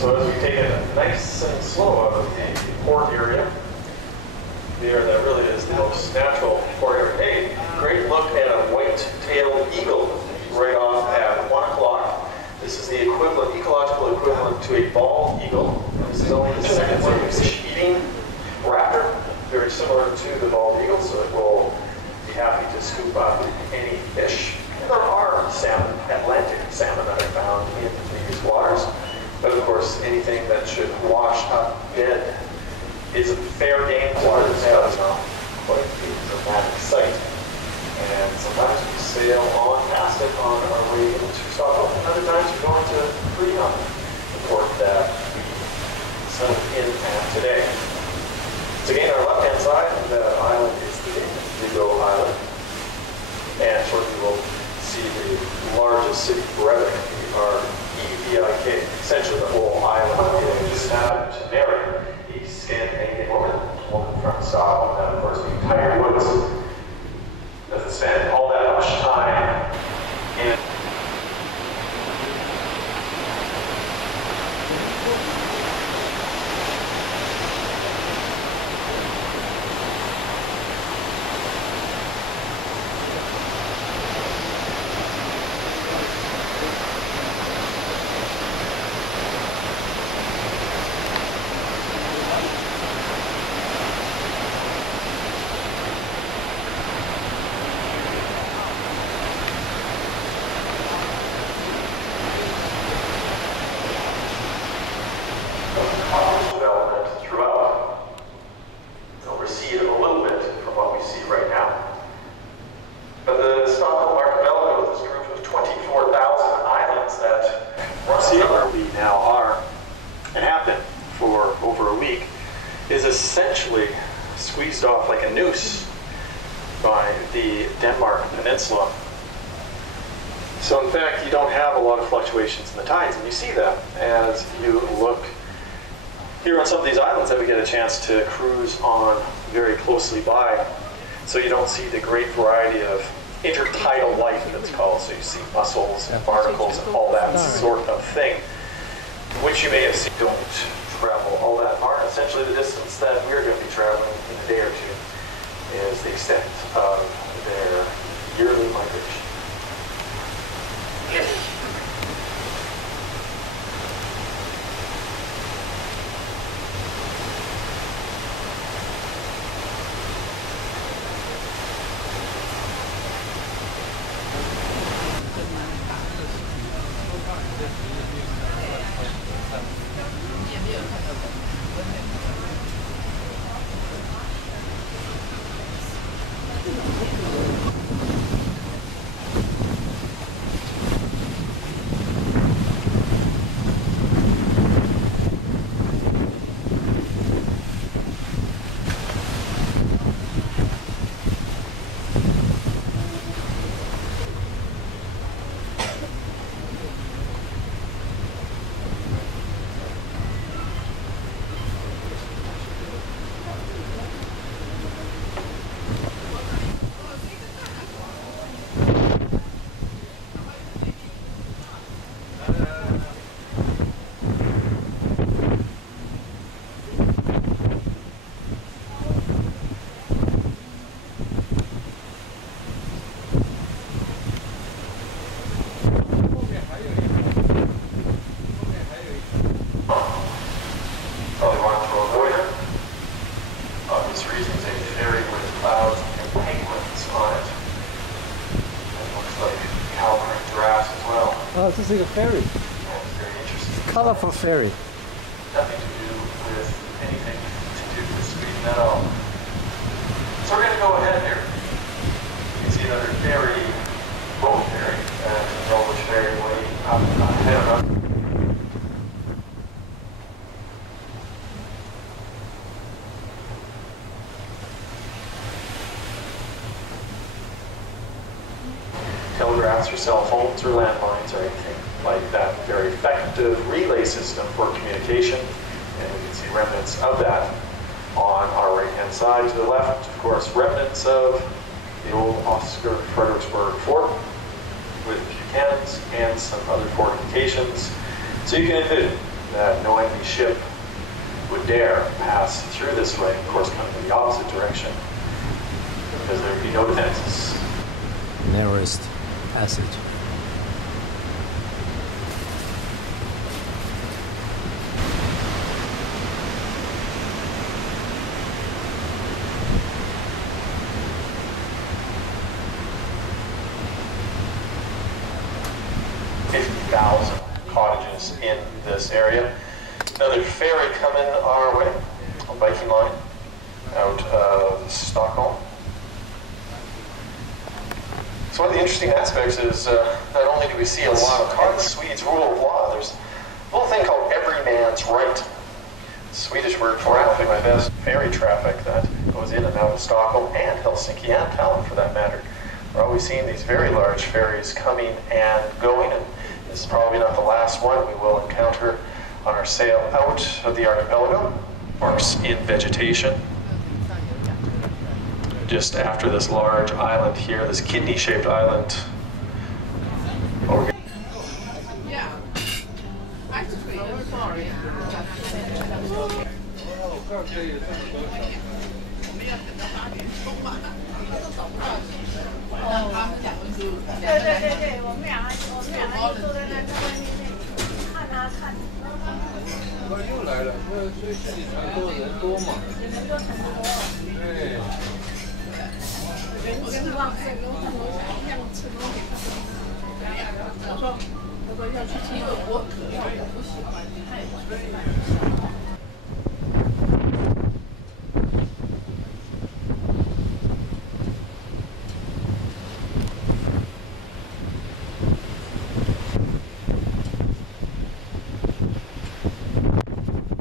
So as we take it nice and slow out of the port area, the area that really is the most natural port area. Hey, great look at a white-tailed eagle right off at 1 o'clock. This is the equivalent, ecological equivalent to a bald eagle. This is only the second fish-eating raptor, very similar to the bald eagle, so it will be happy to scoop up any fish. And there are salmon, Atlantic salmon, that are found in these waters. But of course, anything that should wash up dead is a fair game. Water is quite a dramatic sight. And sometimes we sail on past it on our way into Stockholm, and other times we're going to Freedom, the port that we settled in at today. So again, our left-hand side, the island is the Vigo Island. And shortly we'll see the largest city, Brevik, R-E-V-I-K. Essentially the whole island is Nary, a Scandinavian woman from Stockholm, that of course the entire woods doesn't spend all that much time in. Is essentially squeezed off like a noose by the Denmark Peninsula. So in fact, you don't have a lot of fluctuations in the tides, and you see that as you look here on some of these islands that we get a chance to cruise on very closely by. So you don't see the great variety of intertidal life, that's called. So you see mussels and barnacles and all that sort of thing, which you may have seen don't travel all that far. Essentially the distance that we're going to be traveling in a day or two is the extent of their yearly migration. Oh, this is like a ferry. Yeah, it's very interesting. Colorful ferry. Nothing to do with anything to do with Sweden at all. So we're going to go ahead here. You can see another ferry, boat ferry, and the Roglic ferry way up ahead of us. Telegraphs or cell phones or landlines or anything like that. Very effective relay system for communication, and we can see remnants of that on our right hand side. To the left, of course, remnants of the old Oscar Fredericksburg Fort with a few cannons and some other fortifications. So you can envision that no enemy ship would dare pass through this way, of course, coming in the opposite direction, because there would be no defenses. Narrowest passage. Cottages in this area. Another ferry coming our way, a Viking line out of Stockholm. So one of the interesting aspects is not only do we see a lot of part of the Swedes' rule of law, there's a little thing called every man's right. Swedish word for traffic, my best ferry traffic that goes in and out of Stockholm and Helsinki and Tallinn for that matter. We're always seeing these very large ferries coming and going, and this is probably not the last one we will encounter on our sail out of the archipelago. Marks in vegetation. Just after this large island here, this kidney-shaped island.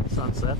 Sunset.